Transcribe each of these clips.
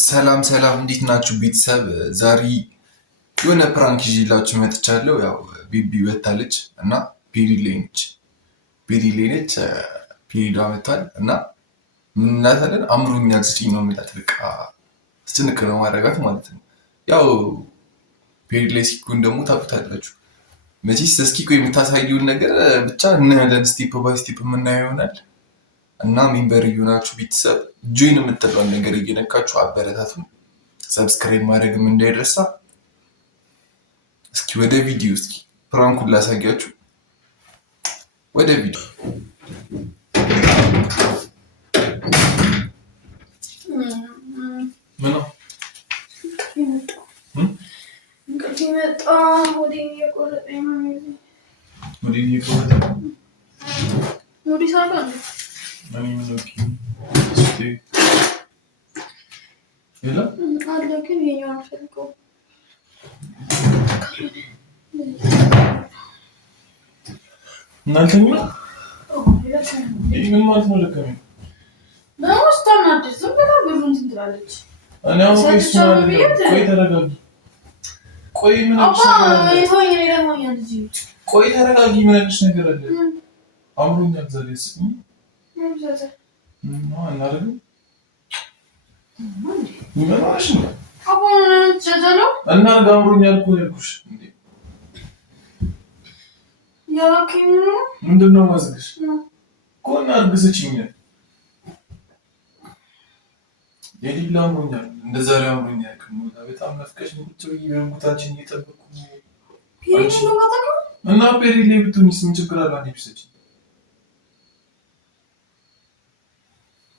ሰላም ሰላም፣ እንዴት ናችሁ ቤተሰብ? ዛሬ የሆነ ፕራንክ ይዤላችሁ መጥቻለሁ። ያው ቤቢ ወታለች እና ፔሪድ ላይ ነች። ፔሪዷ መጥቷል እና ምን እናታለን አምሮኛል ስጪኝ ነው የሚላት። በቃ ስትንቅ ነው ማድረጋት ማለት ነው። ያው ፔሪድ ላይ ሲኮን ደግሞ ታውቁታላችሁ መቼስ። እስኪ ቆይ የምታሳየውን ነገር ብቻ እናያለን። ስቴፕ ባይ ስቴፕ የምናየው ይሆናል እና ሜምበር እየሆናችሁ ቤተሰብ ጆይን የምትለውን ነገር እየነካችሁ አበረታቱን። ሰብስክራይብ ማድረግም እንዳይረሳ። እስኪ ወደ ቪዲዮ እስኪ ፕራንኩን ላሳያችሁ። ወደ ቪዲዮ ምን ነው እናንተኛ ምን ማለት ነው? ለከኝ ነው ስታናድ ዝም ብላ ብሩን እንትን ትላለች። እኔ አሁን ቆይ ተረጋጊ። ቆይ ምን ቆይ ተረጋጊ። ምን አዲስ ነገር አለ? አምሮኛል ዛሬ ስኝ እናደርግ ምን ማለት ነው? አሁን ጀጀሎ እና አምሮኛል እኮ ያልኩሽ እንዴ። ያኪሙ ምንድነው ማዝግሽ? ኮና አርግስችኝ የዲላ አምሮኛል እንደዛሬ አምሮኛል። ከሞታ በጣም ናፍቀሽ ነው ብቻ ይረጉታችን እየጠበቁ እና ፔሪድ ላይ ብትሆኚስ ምን ችግር አለ? አንዴ ብትሰጪ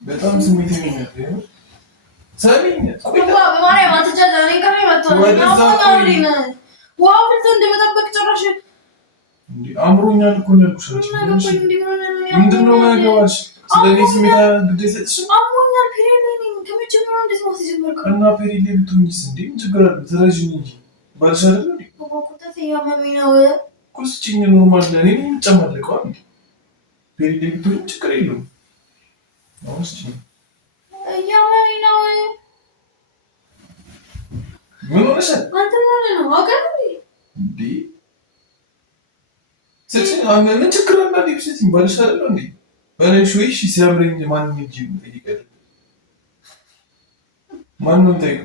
በጣም ስሜት የሚነገር ሰሚኝ ቆይ በማርያም አትጃጃ እኔ ጋር መጥቷል። ዋው ፍልት እንደመጠበቅ ጭራሽ እንዴ አምሮኛል እኮ ነው ያልኩሽ። ምንድነው ማገባሽ? ስለኔ ስሜት ግዴ ሰጥሽ አምሮኛል ፔሪድ ላይ ነኝ ከመጀመሪያው እንደዚህ ማለት ጀመርኩ እና ፔሪድ ላይ ብትሆኚስ እንዴ ምን ችግር አለ? ትረጂኝ እንጂ ባልሽ አይደል እንዴ ኮኮታ ያመመኝ ነው ኩስቺኝ ኖርማል ለኔ ምን ጨማለቀው እንዴ ፔሪድ ላይ ብትሆኚ ችግር የለውም። አውስቺ ያመመኝ ነው ምን ሆነሽ አንተ ነው አውቀህ እንዴ ስጪኝ ምን ችግር አለ? እንዴ ብትይ ባልሽ አይደል እንዴ ባልሽ ወይ እሺ ሲያምረኝ ማን እንጂ ይቀር ማን ነው ታይቁ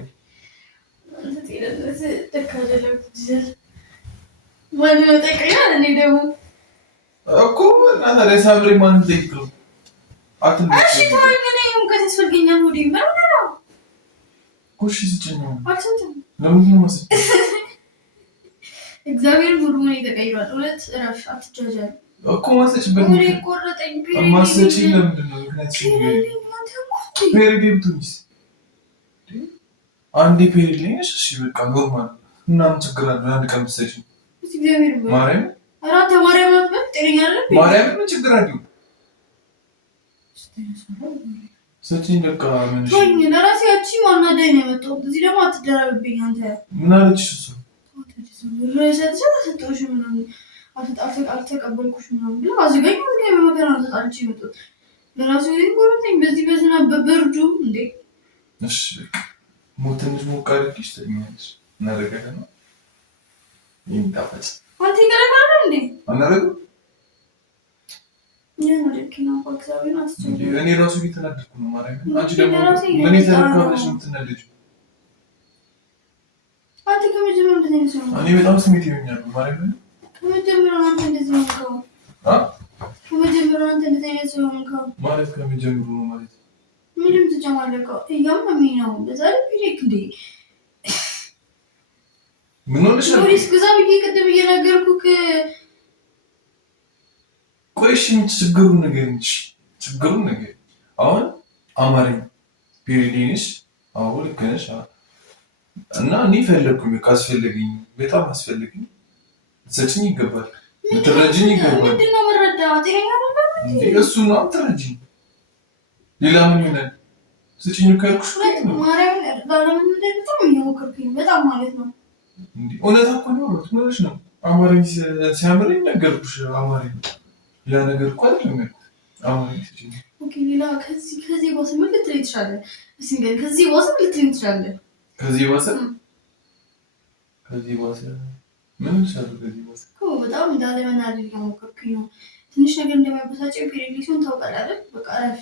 ማነው ጠይቀኛል? እኔ ደግሞ እኮ እና ታዲያ ሲያምረኝ ማን ጠይቀው አትም እሺ ታውኝ ነኝ ሙቀት ያስፈልገኛል። ወዲ ምን ነው ኩሽ ስጪኝ ነው አትንተም ለምን ነው ማሰጭ እግዚአብሔር ሁሉን ይተቀይሯል። ሁለት ራሽ አትጃጃል እኮ ማሰጭበት ወዲ ቆረጠኝ ቢሪ ማሰጭ ለምንድን ነው ምክንያት ፔሪድ ብትሆኚስ አንዴ ፔሪድ ላይ ነሽ? እሺ በቃ ኖርማል እና ምን ችግር አለ? አንድ ቀን ብትሰጪ እግዚአብሔር ማርያም አራተ ማርያም ማለት ጤነኛ አይደል? ማርያም ምን ችግር አለ? ሰጪኝ በቃ ምን እሺ ቶኝ ለራሴ ያቺ ማናደኝ ነው የመጣው። እዚህ ደግሞ አትደራብብኝ አንተ ምን አለችሽ? እሱ ረሰጥሽ ተሰጥቶሽ ምናምን አልተቀበልኩሽ ምናምን ብላ አዝገኝ በመከራ ተጣልቼ የመጣሁት ለራሴ ይቆርጠኝ በዚህ በዝናብ በብርዱ እንዴ። እሺ ትንሽ ሞቅ አድርጊሽ ተኛለሽ እናደርጋለን ነው ይምጣፈጥ አንተ ይገለጋል እንዴ አናደርግም የምልክና ወክሳዊና አትችልም። እኔ ራሱ እየተናደድኩ ነው ማርያም። አንቺ ደግሞ ምን የተረካበሽ ነው የምትናደጂው? አንተ ከመጀመሪያው እንደዚህ ነው ሰው እኔ በጣም ስሜት ይሆኛል ማርያም። ከመጀመሪያው አንተ እንደዚህ ነው ከመጀመሪያው አንተ እንደዚህ ነው ሰው ማለት ከመጀመሪያው ነው ማለት ምንም ተጨማለቀው እያመመኝ ነው። በዛ ላይ እንዴ ምን ሆነሽ ነው? ፖሊስ ግዛ ብዬ ቅድም እየነገርኩህ ቆይሽ ችግሩን ንገሪኝ። ችግሩን ንገሪኝ። አሁን አማርኛ ፔሪድ ነሽ? አዎ ልክ ነሽ። እና እኔ ፈለግኩኝ ካስፈለገኝ በጣም አስፈልገኝ ልትሰጪኝ ይገባል፣ ልትረጂኝ ይገባል። ምንድን ነው የምረዳው? ጤነኛ አይደለም እንዴ? እሱ ነው አትረጂኝ። ሌላ ምን ይሆናል? ስጪኝ ካልኩሽ ማርያም ለምን እንደምታም እየሞከርኩኝ በጣም ማለት ነው እንዴ። እውነት እኮ ነው ማለት ነው። አማርኛ ሲያምረኝ ነገርኩሽ። አማርኛ ያ ነገር እኮ አይደለም። አሁን ኦኬ ሌላ ከዚህ ቦስ ምን ልትለኝ ትችላለህ? እስኪ ግን ከዚህ ቦስ ምን ልትለኝ ትችላለህ? ከዚህ ቦስ ምን ልትሰሩ? ከዚህ ቦስ በጣም እንዳለመናደድ እየሞከርኩኝ ነው። ትንሽ ነገር እንደሚያበሳጨው ፔሬድ ሲሆን ታውቃለህ አይደል? በቃ እረፍ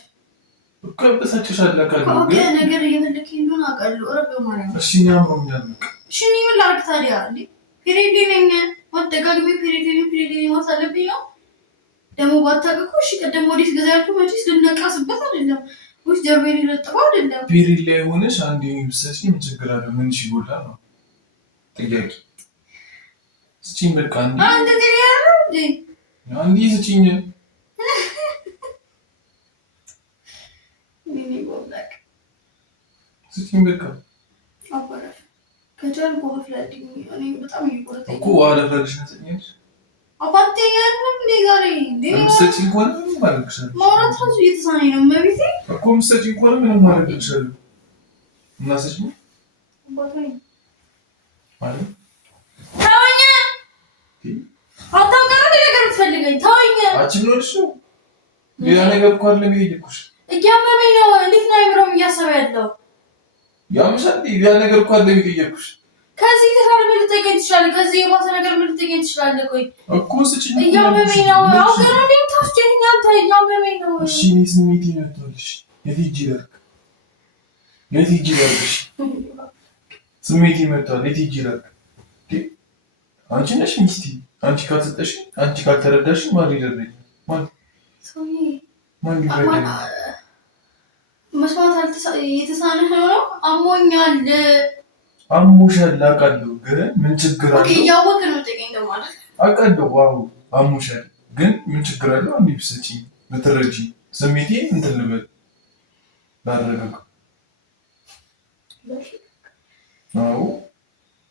እኮ ያበሳጭሻል። አውቃለሁ ግን ነገር እየፈለግኝ እንደሆነ አውቃለሁ። እረፍ በማርያም። እሺ እኔ አምሮኛል። እሺ እኔ ምን ላድርግ ታዲያ? እንዴ ፔሬድ ነኝ ማደጋግሜ ፔሬድ ማሳለብኝ ነው ደግሞ ባታውቅ እኮ። እሺ ቀደም ወዲህ ገዛ ያልኩህ መቼስ ልነቃስበት አይደለም ወይስ ጀርባዬን ልለጥፈው አይደለም። ፔሬድ ላይ ሆነሽ አንዴ ብትሰጪ ምን ችግር አለው? ምን ይጎላል ነው ጥያቄ። ስጪኝ በቃ አንተ ትያለህ እንዴ? አንዴ ስጪኝ። ምን ይጎላል? ስጪኝ በቃ አባረፍ ከቻልኩ አፍላልኝ። እኔ በጣም እየቆረጠኝ እኮ ዋለ ፈርሽ ነጥኛል። አባቴ ያንን እንደ ዛሬ እንደ ምሰጪ እንኳን ምን ማድረግ ይችላል? ማውራት ራሱ እየተሳነኝ ነው። መቤቴ እኮ ምሰጪ እንኳን ምን ማድረግ ይችላል? እና ስጪኝ አባቴ ማለት ታወኛ አታውቅም ነገር ትፈልገኝ ታወኛ አንቺ ምን ሆነሽ ነው? ሌላ ነገር እኮ አይደለም የጠየኩሽ። እያመመኝ ነው። እንዴት ነው አይምሮም እያሰበ ያለው? ያምሻል። ሌላ ነገር እኮ አይደለም የጠየኩሽ። ከዚህ ተሻለ ምን ልትገኝ ትችላለህ? ከዚህ የባሰ ነገር ምን ልትገኝ ትችላለህ? ቆይ እኮ ስጪኝ። እያመመኝ ነው። አውቀህ ነው ታስጨኝ። አንተ እያመመኝ ነው። እሺ እኔ ስሜቴ መጥቷልሽ። የት ሂጅ ላድርግ? የት ሂጅ ላድርግሽ? ስሜቴ መጥቷል። የት ሂጅ ላድርግ? አንቺ ነሽ ሚስቴ። አንቺ ካልሰጠሽ፣ አንቺ ካልተረዳሽ ማን ይደረግ? ማን ይደረግ? መስማት የተሳነህ ነው። አሞኛል። አሞሻል አውቃለሁ፣ ግን ምን ችግር አለው? እያወቅህ ነው ጥቂኝ እንደማለት አውቃለሁ። ዋው አሞሻል፣ ግን ምን ችግር አለው? አንዴ ብትሰጪኝ ብትረጂ ስሜቴ እንትን ልበል ላረጋጋ። አዎ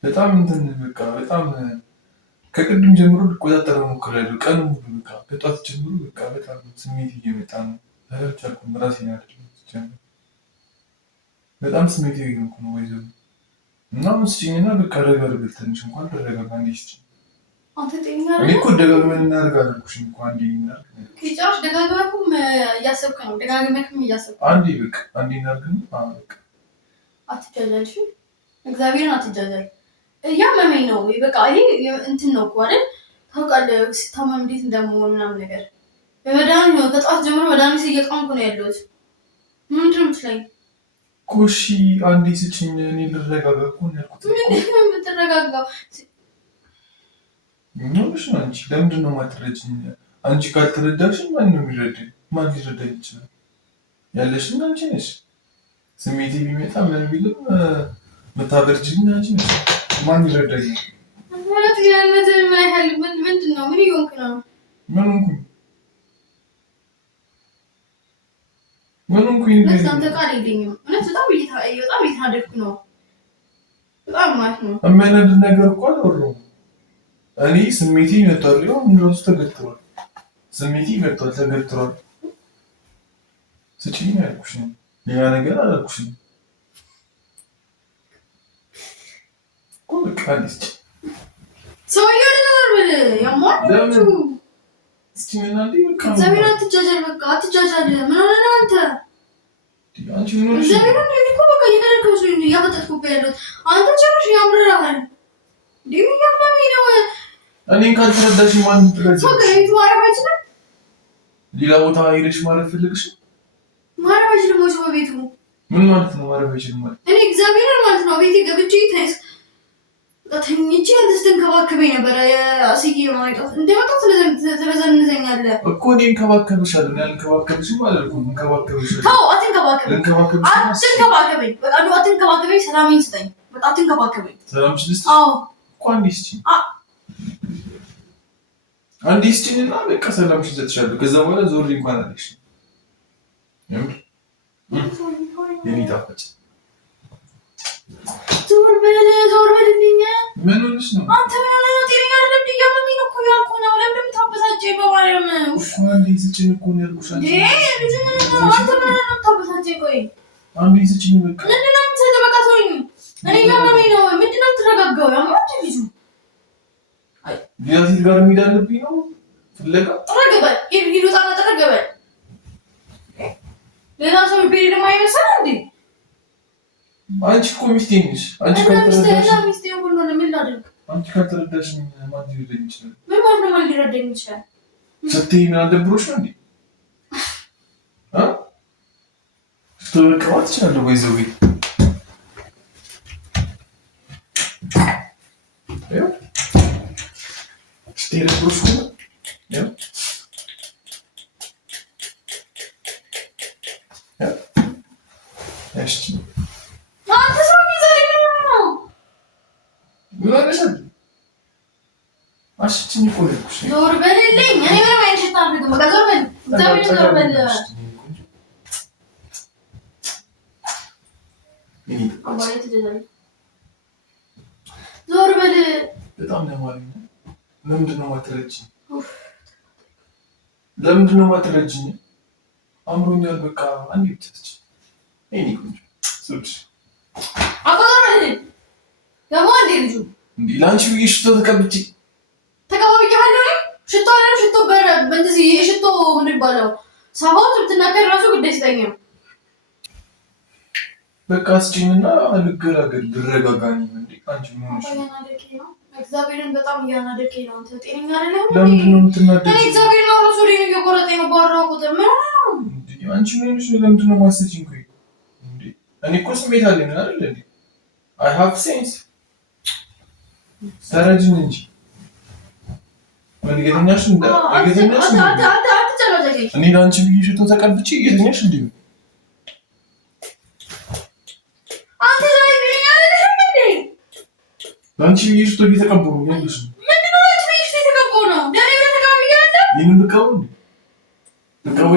በጣም እንትን በቃ በጣም ከቅድም ጀምሮ ልቆጣጠረው ሞክሬያለሁ። ቀን ሙሉ በቃ ከጧት ጀምሮ በቃ በጣም ስሜት እየመጣ ነው። ተረቻልኩም ራሴን አይደለም በጣም ስሜት እየሆንኩ ነው። ወይዘሮ እና ስጪኝና በቃ ረጋርግል ትንሽ እንኳን ተረጋጋ። እንዴ ስጪኝ። እኔ እኮ ደጋግመን እናድርግ አልኩሽ እኮ አንዴ እናድርግ። ጫሽ ደጋግመኩም እያሰብክ ነው። ደጋግመክም እያሰብክ አንዴ በቃ አንዴ እናድርግ ነው። በቃ አትጃጃል። እሺ እግዚአብሔርን አትጃጃል። እያመመኝ ነው። በቃ ይሄ እንትን ነው እኮ አይደል? ታውቃለህ ስታመም እንዴት እንደምሆን ምናምን ነገር በመድኃኒት ነው። ከጠዋት ጀምሮ መድኃኒት እየቃምኩ ነው ያለሁት። ምንድን ነው የምትለኝ? ኮሺ አንዴ ስጪኝ። እኔ ልረጋጋ እኮ ነው ያልኩት። ምንድን ነው የምትረጋጋው? ምንሽ ነው አንቺ? ለምንድን ነው የማትረጂኝ? አንቺ ካልተረዳሽኝ ማን ነው የሚረዳኝ? ማን ሊረዳኝ ይችላል? ያለሽኝ አንቺ ነሽ። ስሜቴ ቢመጣ ምን ቢልም መታበርጂኝ አንቺ ነሽ። ማን ይረዳኛል? ማለት ያነት ማይሃል ምንድን ነው? ምን ይሆንክ ነው? ምን ሆንኩኝ? ምን ሆንኩኝ? ለምን አንተ ቃል የለኝም። እውነት በጣም እየታደድኩ ነው። በጣም ማለት ነው የሚያናድድ ነገር እኮ አልወራሁም። እኔ ስሜቴ መጥቷል። ያው እንደውስ ተገትሯል። ስሜቴ መጥቷል፣ ተገትሯል። ስጪኝ ያልኩሽ ነው። ሌላ ነገር አላልኩሽም። በቃ አንዴ ሰውዬው ነገር ብል ያሟሉ ስቲና እንዴ በቃ እግዚአብሔር አትጃጃል። በቃ አትጃጃል። ምን ሆነህ ነው አንተ? አንቺ ምን ሆነሽ? እግዚአብሔር እንዴ እኮ በቃ እየተረከሱ ነው ያፈጠጥኩበት ያለሁት። አንተ ጭራሽ ያምርራል። እንዴ ያማሚ ነው። እኔን ካልተረዳሽ ማን ትረጂ? በቃ ቤት ማረፍ አይችልም። ሌላ ቦታ ሄደሽ ማረፍ ፈልግሽ? ማረፍ አይችልም ወይ ሰው ቤቱ? ምን ማለት ነው ማረፍ አይችልም ማለት? እኔ እግዚአብሔር ማለት ነው ቤቴ ገብቼ ታይስ ተኝቼ ስትንከባከበኝ ነበረ። አስዬ ማይጣት እንደመጣ ስለዘንዘኛለህ እኮ እኔ እንከባከብሻለሁ። ያልንከባከብሽም አላልኩም። እንከባከብሻለሁ። ተው አትንከባከበኝ። አትንከባከበኝ። በቃ አትንከባከበኝ። ሰላሜን ስጠኝ። በቃ አትንከባከበኝ። ሰላም ስልሽ? አዎ እኮ አንዴ ስጪኝ። አንዴ ስጪኝና በቃ ሰላምሽን ሰጥሻለሁ። ከዛ በኋላ ዞር እንኳን አለሽ። የኔ ጣፋጭ ዞር በልልኝ። ምን ሆነሽ ነው አንተ? ምን ሆነህ ነው? ጤነኛ አይደለም። እያመመኝ ነው እኮ ያልኩህ ነው። ለምን የምታበሳጨኝ? በማርያም እኮ አንዴ ስጪኝ እኮ ነው ያልኩሽ። አንተ ምን ሆነህ ነው የምታበሳጨኝ? ቆይ አንዴ ስጪኝ በቃ። ምንድን ነው የምትሰጠው? በቃ ተወኝ። እኔ እያመመኝ ነው። ምንድን ነው የምትረጋጋው? ያማች ልጁ ሌላ ሴት ጋር መሄድ አለብኝ ነው ፍለጋ። ጥረግ በል ሂድ ውጣና ጥረግ በል ሌላ ሰው ፔሪድ የማይመስል እንዴ? አንቺ እኮ ሚስቴ ነሽ። አንቺ ካልተረዳሽ ማን ሊረዳኝ ይችላል? ምን ማለት ነው ማን ሊረዳኝ ይችላል? ስትይ ምን አልደብሮሽ ነው እንዴ? ስትወቀዋት ትችላለህ ወይ ዘው ስትይ ደብሮሽ ነው አሽችኝ እኮ ልኩሽ ዞር በልልኝ። እኔ ምንም አይነት ሽታ አልፈልግም። በቃ ዞር በል። እግዚአብሔር ዞር በል። አባዬ ትደዛለህ። ዞር በል። በጣም ለማለኝ ነው። ለምንድን ነው የማትረጂኝ? ለምንድን ነው የማትረጂኝ? አምሮኛል። በቃ አንዴ ብትስጪ እኔ ቆንጆ ሱጭ አቆራረጥ ደግሞ አንዴ ልጁ እንዴ ላንቺ ብዬሽ ሽቶ ተቀብጪ ተቀባብያለሁ። ሽቶ አይደለም ሽቶ በእንደዚህ የሽቶ ምን ይባላል? ሳባው ብትናገር ራሱ ግድ አይሰጠኝም። በቃ ስጪኝና ልገላገል ልረጋጋኝ። እንዴ አንቺ ምን ሆነሽ ነው? እግዚአብሔርን በጣም እያናደድከኝ ነው። አንተ ጤነኛ አይደለም። ለምንድን ነው የምትናደጂው? እኔ እግዚአብሔርን ነው ራሱ ላይ እየቆረጠኝ ነው። ባወራሁ ቁጥር ምን ነው እንዴ አንቺ ምን ሆነሽ ነው? ለምንድን ነው የማትሰጪኝ? ቆይ እንዴ እኔ እኮ ስሜት አለኝ አይደል እንዴ? I have sense ተረጅኝ እንጂ እየተኛሽ እንደ እየተኛሽ እኔ ለአንቺ ብዬ ሽቶ ተቀብቼ እየተኛሽ እንዴ? አንተ ላይ ለአንቺ ብዬ ሽቶ እየተቀባሁ ነው ያለሽ። ምንድን ነው ለአንቺ ብዬ ሽቶ እየተቀባሁ ነው? ለእኔ ብለህ ተቀብያለሁ። ይህንን ልቀበው እንዴ? ልቀበው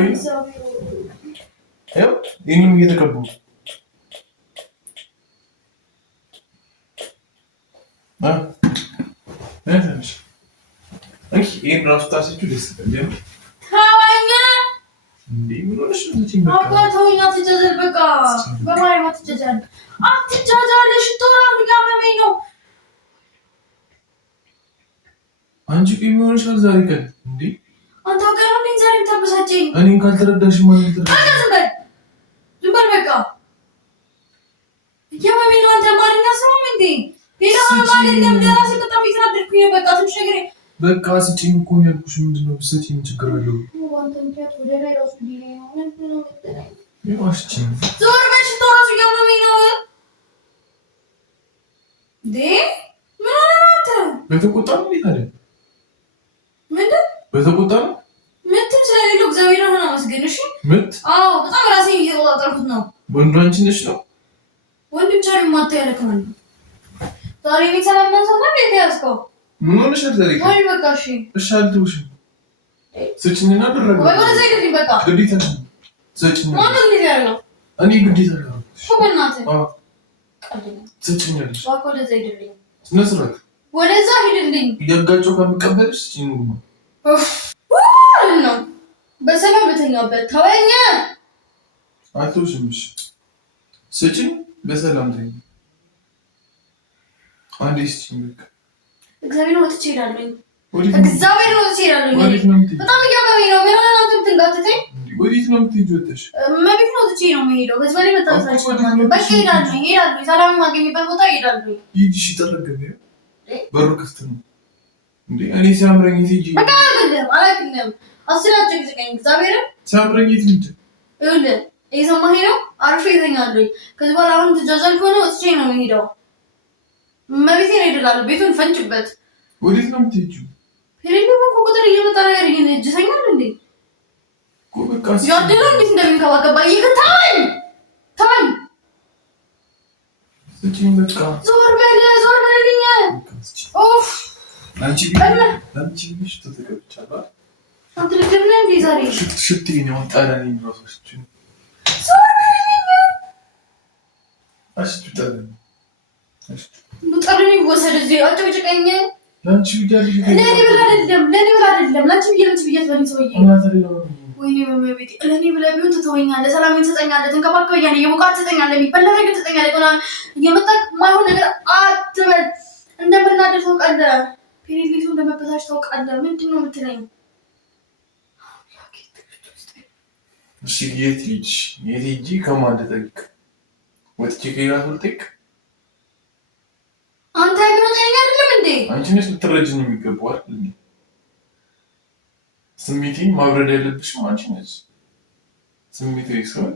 ይኸው ይህንም እየተቀባሁ ይህን ራሱ ታስችው ደስ ይላል። ተወኝ እንዴ ምን ሆነሽ ነው? አባ ተወኝ፣ አትጃጃል። በቃ በማርያም አትጃጃል፣ አትጃጃል። ሽቶ ራሱ እያመመኝ ነው። አንቺ ምን ሆነሻል ዛሬ ቀን? እንዴ አንተ አውቀህ ነው እንዴ ዛሬ የምታበሳጨኝ? እኔን ካልተረዳሽ ማለት ነው። በቃ ዝም በል ዝም በል በቃ እያመመኝ ነው። አንተ አማርኛ ሰማም እንዴ? ሌላ ማለት አይደለም። ለራሴ በጣም እየተናደድኩኝ ነው። በቃ ትንሽ ነገር በቃ ስጪኝ እኮ ነው ያልኩሽ። ምንድን ነው ብትሰጪኝ ምን ችግር አለው? ዞር በል። ሽቶ እራሱ እያመመኝ ነው። እንዴ ምን ሆነህ ነው አንተ? በተቆጣ ነው እንዴ ታዲያ? ምንድን በተቆጣ ነው? ምትም ስለሌለው እግዚአብሔር ሆነ መስገን። እሺ ምት? አዎ በጣም ራሴን እየተቆጣጠርኩት ነው። ወንዱ አንቺ ነሽ ነው? ወንድ ብቻ ነው የማታየው ያለከው። ዛሬ ቤት ሰላም ማንሳት ነው እንዴ ያዝከው? ምን ሆነሽ ዛሬ? ወይ በቃ እሺ እሺ አልተውሽም። ስጪኝና ድረግ ወይ ወደ ዘይት ልኝ በቃ ግዴታ ነው። ስጪኝ ማን ነው እንዴ ያለው? እኔ ግዴታ ነው። ሹበናት አዎ ስጪኛለሽ። ዋኮ ወደ ዘይት ልኝ ስነ ስርዓት ወደዛ ሂድልኝ። እያጋጨሁ ከምቀበልሽ ስጪኝ ነው ነው በሰላም በተኛበት ተወኝ። አልተውሽም። እሺ ስጪኝ በሰላም ተኝ። አንዴ ስጪኝ በቃ እግዚአብሔር ወጥቼ እሄዳለሁ። እግዚአብሔር ወጥቼ እሄዳለሁ። በጣም እያመመኝ ነው። ምን ነው አንተ ትንጋትተኝ? ወዴት ነው የምትሄጂው? ወጥተሽ መቤት ነው ወጥቼ ነው የምሄደው። በዚህ በላይ መታሰራችሁ በቃ እሄዳለሁ። ሰላም የማገኝበት ቦታ እሄዳለሁ። ሂጂሽ ተረገበ። በሩ ክፍት ነው እንዴ? እኔ ሲያምረኝ ሂጂ። በቃ አላውቅም። አስላችሁ ግዝቀኝ እግዚአብሔር ሲያምረኝ ሂጂ። ይኸውልህ እየሰማኸኝ ነው? አርፌ እተኛለሁ። ከዚህ በኋላ አሁን ትጃጃል ከሆነ ወጥቼ ነው የምሄደው። መቤቴ ነው ይደላል። ቤቱን ፈንጭበት። ወዴት ነው የምትሄጂው? ሄሬን ነው ቁጥር እየመጣ ነገር ይነጅሰኛል እንዴ? በቃ ያደለው እንዴት እንደሚንከባከባ ይከታኝ ታኝ ስጪኝ በቃ ዞር በልልኝ። ኦፍ አንቺ ቢሽ ተተከብቻለሁ። አንተ ልጅም ነህ እንዴ ዛሬ? ሽት ነው ጠረን ይሮስሽ ዞር በልልኝ። ጠረን ጠረን ይወሰድ እዚህ አጭቅጭቀኝ። ለአንቺ ብያለሁ። ለእኔ ብለህ አይደለም ለአንቺ ብያት በለኝ ሰውዬ። ወይኔ በመቤቴ ለእኔ ብለህ ቢሆን ትተወኛለህ፣ ሰላሜን ትሰጠኛለህ፣ ትንከባከበኛለህ፣ የሙቃት ትሰጠኛለህ፣ የሚበላ ነገር ትሰጠኛለህ። እየመጣህ የማይሆን ነገር አትበል። እንደምናደድ ታውቃለህ። ፔሬሊቱ እንደመበሳጭ ታውቃለህ። ምንድን ነው የምትለኝ? እሺ የት ሂጅ? የት ሂጂ? ከማን ልጠይቅ? ወጥቼ ከሌላ ሰው ልጠይቅ? አንተ አይምሮተኛ አይደለም እንዴ? አንቺ ነሽ ልትረጅኝ የሚገባው አይደል እንዴ? ስሜቴን ማብረድ ያለብሽም አንቺ ነሽ። ስሜቴ ሲሆን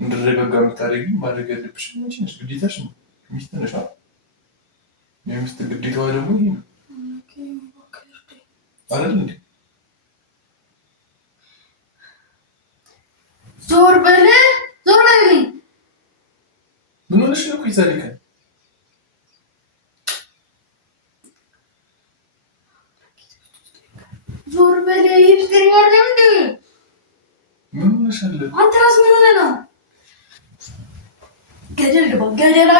እንድረጋጋ የምታደርጊኝ ማድረግ ያለብሽም አንቺ ነሽ። ግዴታሽ ነው። ሚስት ነሽ አይደል? የሚስት ግዴታዋ ደግሞ ይሄ ነው አይደል እንዴ? ዞር በል ዞር በል። ምን ሆነሽ ነው? ይዛልከ ዞር በል ይፍትኛል እንዴ? ምን ሆነሽ አለ? አንተ ራስ ምን ሆነ ነው? ገደል ግባ።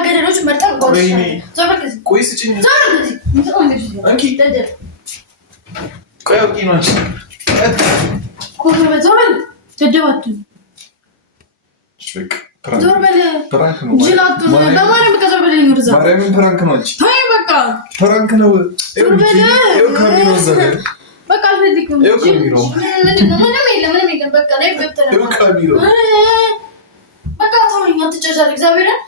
ገደሎች መርጠን ቆይ ዞር በል። ቆይ ስጭኝ። ዞር በል አንቺ ገደል ቆይ አውቂ ነው አንቺ ዞር በል ዞር በል ደደባቱ ዞር በል ፕራንክ ነው ጅላቱ በማርያም በቃ ዞር በል ይወርዛ ማርያምን ፕራንክ ነው አንቺ አይ በቃ ፕራንክ ነው ይኸው ካሜራው ዘጋ በቃ አልፈልግም ይኸው ካሜራው ምንም የለም በቃ ላይ ገብተናል ይኸው ካሜራው በቃ ተወኝ አትጨዛል እግዚአብሔርን